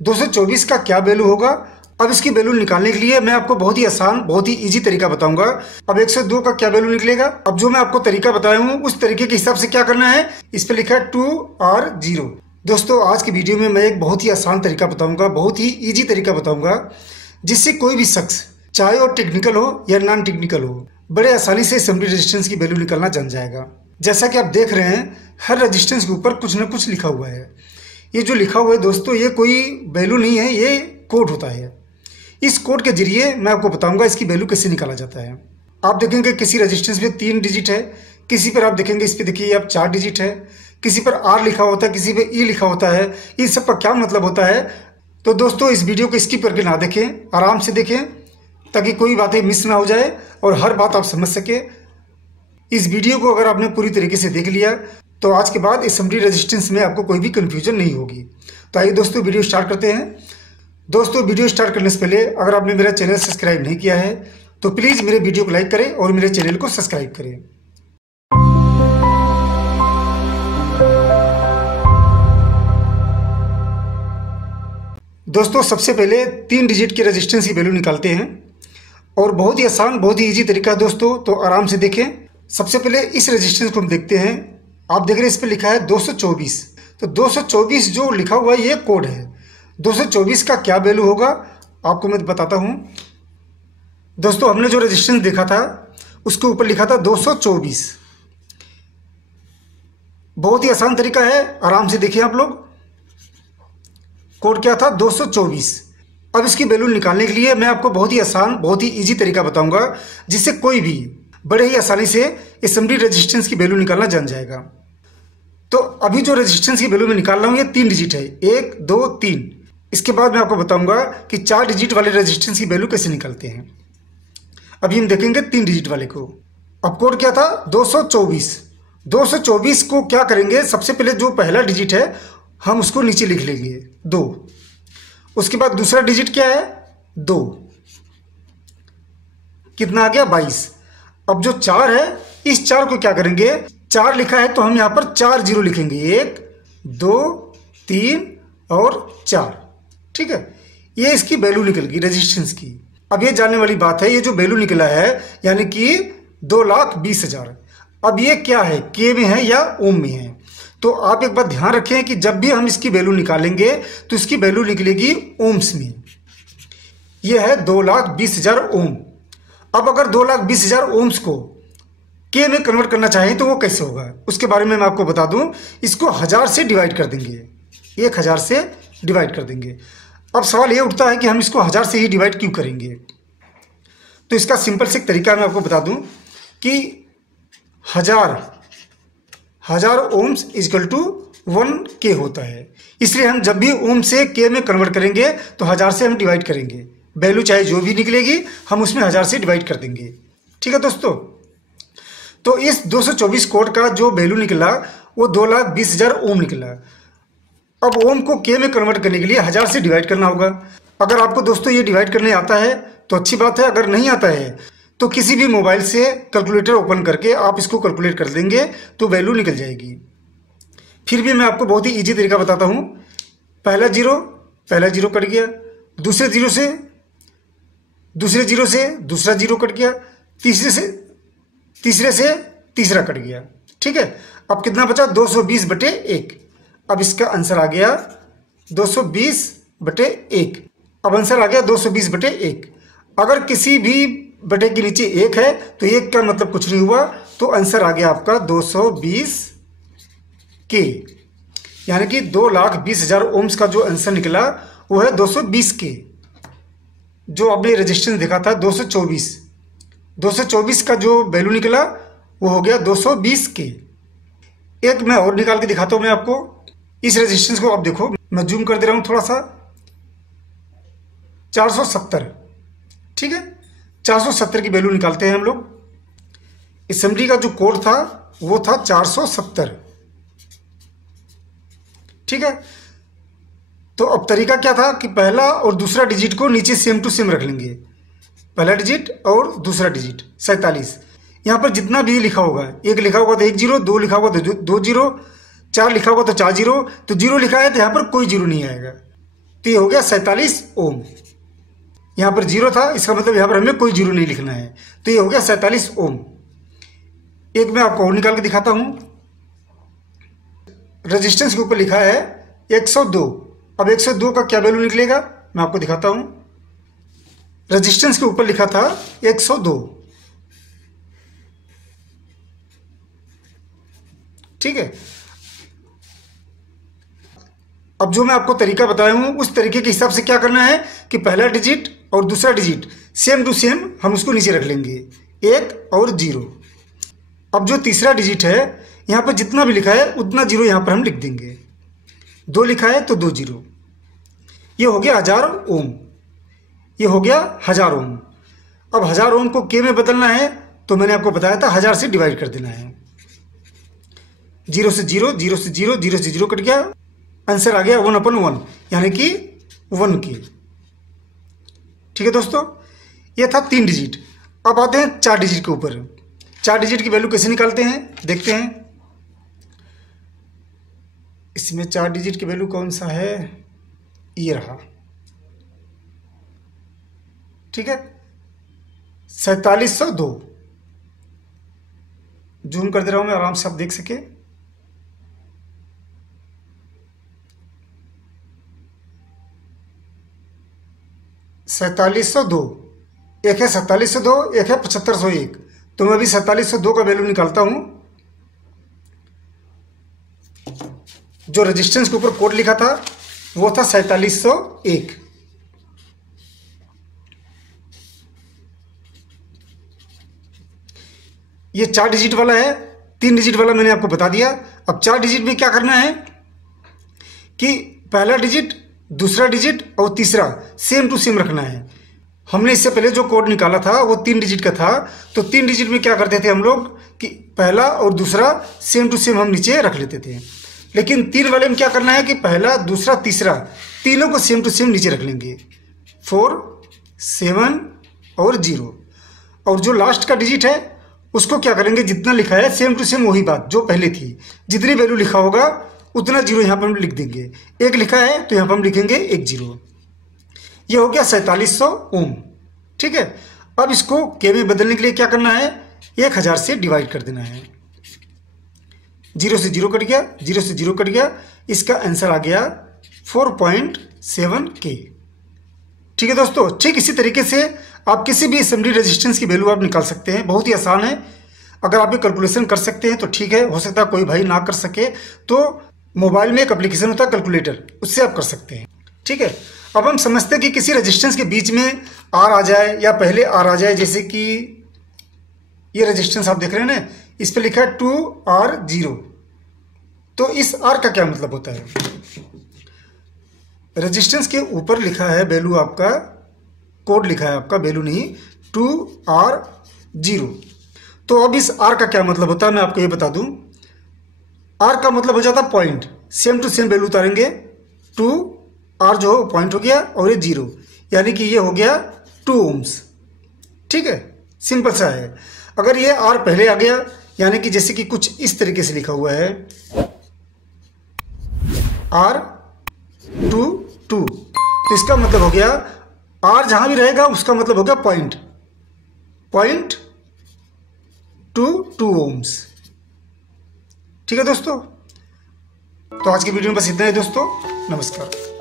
224 का क्या वैल्यू होगा। अब इसकी वैल्यू निकालने के लिए मैं आपको बहुत ही आसान, बहुत ही इजी तरीका बताऊंगा। अब 102 का क्या वैल्यू निकलेगा। अब जो मैं आपको तरीका बताया हूँ उस तरीके के हिसाब से क्या करना है, इस पे लिखा है 2R0। दोस्तों आज की वीडियो में मैं एक बहुत ही आसान तरीका बताऊंगा, बहुत ही इजी तरीका बताऊंगा, जिससे कोई भी शख्स चाहे वो टेक्निकल हो या नॉन टेक्निकल हो, बड़े आसानी से असेंबली रेजिस्टेंस की वैल्यू निकालना जान जाएगा। जैसा कि आप देख रहे हैं हर रेजिस्टेंस के ऊपर कुछ ना कुछ लिखा हुआ है। ये जो लिखा हुआ है दोस्तों, ये कोई वैल्यू नहीं है, ये कोड होता है। इस कोड के जरिए मैं आपको बताऊंगा इसकी वैल्यू कैसे निकाला जाता है। आप देखेंगे किसी रेजिस्टेंस पे 3 डिजिट है, किसी पर आप देखेंगे इस पे देखिए आप 4 डिजिट है, किसी पर R लिखा होता है, किसी पे E लिखा होता है। इन सब का क्या मतलब होता है। तो दोस्तों इस वीडियो को स्किप करके ना देखें, आराम से देखें ताकि कोई बातें मिस ना हो जाए और हर बात आप समझ सके। इस वीडियो को अगर आपने पूरी तरीके से देख लिया तो आज के बाद असेंबली रेजिस्टेंस में आपको कोई भी कंफ्यूजन नहीं होगी। तो आइए दोस्तों वीडियो स्टार्ट करते हैं। दोस्तों वीडियो स्टार्ट करने से पहले अगर आपने मेरा चैनल सब्सक्राइब नहीं किया है तो प्लीज़ मेरे वीडियो को लाइक करें और मेरे चैनल को सब्सक्राइब करें। दोस्तों सबसे पहले 3 डिजिट के रेजिस्टेंस की वैल्यू निकालते हैं और बहुत ही आसान, बहुत ही इजी तरीका है दोस्तों, तो आराम से देखें। सबसे पहले इस रेजिस्टेंस को हम देखते हैं। आप देख रहे हैं इस पर लिखा है 224। तो 224 जो लिखा हुआ है ये कोड है। 224 का क्या वैल्यू होगा आपको मैं बताता हूं। दोस्तों हमने जो रेजिस्टेंस देखा था उसके ऊपर लिखा था 224। बहुत ही आसान तरीका है, आराम से देखिए आप लोग। कोड क्या था 224। अब इसकी वैल्यू निकालने के लिए मैं आपको बहुत ही आसान, बहुत ही इजी तरीका बताऊंगा, जिससे कोई भी बड़े ही आसानी से असेंबली रेजिस्टेंस की वैल्यू निकालना जान जाएगा। तो अभी जो रेजिस्टेंस की वैल्यू मैं निकाल रहा हूं ये 3 डिजिट है, 1 2 3। इसके बाद मैं आपको बताऊंगा कि 4 डिजिट वाले रेजिस्टेंस की वैल्यू कैसे निकालते हैं। अभी हम देखेंगे 3 डिजिट वाले को। अब कोड क्या था 224। 224 को क्या करेंगे, सबसे पहले जो पहला डिजिट है हम उसको नीचे लिख लेंगे 2। उसके बाद दूसरा डिजिट क्या है 2, कितना आ गया 22। अब जो 4 है इस 4 को क्या करेंगे, 4 लिखा है तो हम यहां पर 4 जीरो लिखेंगे, 1 2 3 और 4। ठीक है, ये इसकी वैल्यू निकल गई रेजिस्टेंस की। अब ये जानने वाली बात है, ये जो वैल्यू निकला है यानी कि 2,20,000, अब ये क्या है, के में है या ओम में है। तो आप एक बात ध्यान रखें कि जब भी हम इसकी वैल्यू निकालेंगे तो इसकी वैल्यू निकलेगी ओम्स में। यह है 2,20,000 ओम। अब अगर 2,20,000 ओम्स को के में कन्वर्ट करना चाहें तो वो कैसे होगा, उसके बारे में मैं आपको बता दूं। इसको 1000 से डिवाइड कर देंगे, 1000 से डिवाइड कर देंगे। अब सवाल ये उठता है कि हम इसको 1000 से ही डिवाइड क्यों करेंगे। तो इसका सिंपल से एक तरीका मैं आपको बता दूं कि 1000 ओम्स इक्वल टू 1 के होता है। इसलिए हम जब भी ओम से के में कन्वर्ट करेंगे तो 1000 से हम डिवाइड करेंगे। वैल्यू चाहे जो भी निकलेगी हम उसमें 1000 से डिवाइड कर देंगे। ठीक है दोस्तों, तो इस 224 कोड का जो वैल्यू निकला वो 2,20,000 ओम निकला। अब ओम को के में कन्वर्ट करने के लिए 1000 से डिवाइड करना होगा। अगर आपको दोस्तों ये डिवाइड करने आता है तो अच्छी बात है, अगर नहीं आता है तो किसी भी मोबाइल से कैलकुलेटर ओपन करके आप इसको कैलकुलेट कर देंगे तो वैल्यू निकल जाएगी। फिर भी मैं आपको बहुत ही इजी तरीका बताता हूँ। पहला जीरो कट गया, दूसरे जीरो से दूसरा जीरो कट गया, तीसरे से तीसरा कट गया। ठीक है, अब कितना बचा 220/1। अब इसका आंसर आ गया 220/1। अब आंसर आ गया 220/1। अगर किसी भी बटे के नीचे 1 है तो 1 का मतलब कुछ नहीं हुआ, तो आंसर आ गया आपका 220 के, यानी कि 2,20,000 ओम्स का जो आंसर निकला वो है 220 के। जो आपने रेजिस्टेंस देखा था 224 का जो वैल्यू निकला वो हो गया 220 के। एक मैं और निकाल के दिखाता हूं मैं आपको। इस रेजिस्टेंस को आप देखो, मैं जूम कर दे रहा हूं थोड़ा सा, 470। ठीक है, 470 की वैल्यू निकालते हैं हम लोग। असेंबली का जो कोड था वो था 470। ठीक है, तो अब तरीका क्या था कि पहला और दूसरा डिजिट को नीचे सेम टू सेम रख लेंगे। पहला डिजिट और दूसरा डिजिट 47। यहाँ पर जितना भी लिखा होगा, 1 लिखा होगा तो 1 जीरो, 2 लिखा होगा तो 2 जीरो, 4 लिखा होगा तो 4 जीरो, तो जीरो लिखा है तो यहाँ पर कोई जीरो नहीं आएगा। तो ये हो गया 47 ओम। यहाँ पर 0 था, इसका मतलब यहाँ पर हमें कोई 0 नहीं लिखना है, तो ये हो गया 47 ओम। एक मैं आपको और निकाल के दिखाता हूँ। रेजिस्टेंस के ऊपर लिखा है 102। अब 102 का क्या वैल्यू निकलेगा मैं आपको दिखाता हूँ। रेजिस्टेंस के ऊपर लिखा था 102, ठीक है। अब जो मैं आपको तरीका बताया हूं उस तरीके के हिसाब से क्या करना है कि पहला डिजिट और दूसरा डिजिट सेम टू सेम हम उसको नीचे रख लेंगे, 1 और 0। अब जो तीसरा डिजिट है यहाँ पर जितना भी लिखा है उतना 0 यहाँ पर हम लिख देंगे। 2 लिखा है तो 2 0। ये हो गया 1000 ओम, ये हो गया 1000 ओम। अब 1000 ओम को के में बदलना है तो मैंने आपको बताया था 1000 से डिवाइड कर देना है। 0 से 0, 0 से 0, 0 से 0 कट गया, आंसर आ गया 1/1 यानी कि 1 के। ठीक है दोस्तों, ये था 3 डिजिट। अब आते हैं 4 डिजिट के ऊपर। 4 डिजिट की वैल्यू कैसे निकालते हैं देखते हैं। इसमें 4 डिजिट की वैल्यू कौन सा है, ये रहा, ठीक है, 4702। जूम कर दे रहा हूं मैं, आराम से आप देख सके। $4702, एक है 4702, एक है 7501। तो मैं अभी 4702 का वैल्यू निकालता हूं। जो रेजिस्टेंस के ऊपर कोड लिखा था वो था 4701। ये 4 डिजिट वाला है, 3 डिजिट वाला मैंने आपको बता दिया। अब 4 डिजिट में क्या करना है कि पहला डिजिट, दूसरा डिजिट और तीसरा सेम टू सेम रखना है। हमने इससे पहले जो कोड निकाला था वो 3 डिजिट का था, तो 3 डिजिट में क्या करते थे हम लोग कि पहला और दूसरा सेम टू सेम हम नीचे रख लेते थे। लेकिन 3 वाले में क्या करना है कि पहला, दूसरा, तीसरा तीनों को सेम टू सेम नीचे रख लेंगे, 4, 7 और 0। और जो लास्ट का डिजिट है उसको क्या करेंगे, जितना लिखा है सेम टू सेम वही बात जो पहले थी, जितनी वैल्यू लिखा होगा उतना 0 यहाँ पर हम लिख देंगे। 1 लिखा है तो यहाँ पर हम लिखेंगे 1 0। ये हो गया 4700 ओम, ठीक है। अब इसको के में बदलने के लिए क्या करना है, 1000 से डिवाइड कर देना है। 0 से 0 कट गया, 0 से 0 कट गया, इसका आंसर आ गया 4.7 के। ठीक है दोस्तों, ठीक इसी तरीके से आप किसी भी असेंबली रेजिस्टेंस की वैल्यू आप निकाल सकते हैं, बहुत ही आसान है। अगर आप ये कैलकुलेशन कर सकते हैं तो ठीक है, हो सकता है कोई भाई ना कर सके तो मोबाइल में एक एप्लीकेशन होता है कैलकुलेटर, उससे आप कर सकते हैं, ठीक है। अब हम समझते हैं कि किसी रेजिस्टेंस के बीच में आर आ जाए या पहले आर आ जाए, जैसे कि ये रेजिस्टेंस आप देख रहे हैं ना, इस पर लिखा है 2R0। तो इस आर का क्या मतलब होता है, रेजिस्टेंस के ऊपर लिखा है वैल्यू, आपका कोड लिखा है, आपका वैल्यू नहीं, 2R0। तो अब इस आर का क्या मतलब होता है मैं आपको ये बता दूं। आर का मतलब हो जाता है point, same to same value उतारेंगे, 2R जो हो पॉइंट हो गया और ये 0, यानी कि ये हो गया 2 ओम्स, ठीक है, सिंपल सा है। अगर ये आर पहले आ गया, यानी कि जैसे कि कुछ इस तरीके से लिखा हुआ है R2 2, तो इसका मतलब हो गया आर जहां भी रहेगा उसका मतलब हो गया पॉइंट 2 ओम्स। ठीक है दोस्तों, तो आज की वीडियो में बस इतना ही दोस्तों, नमस्कार।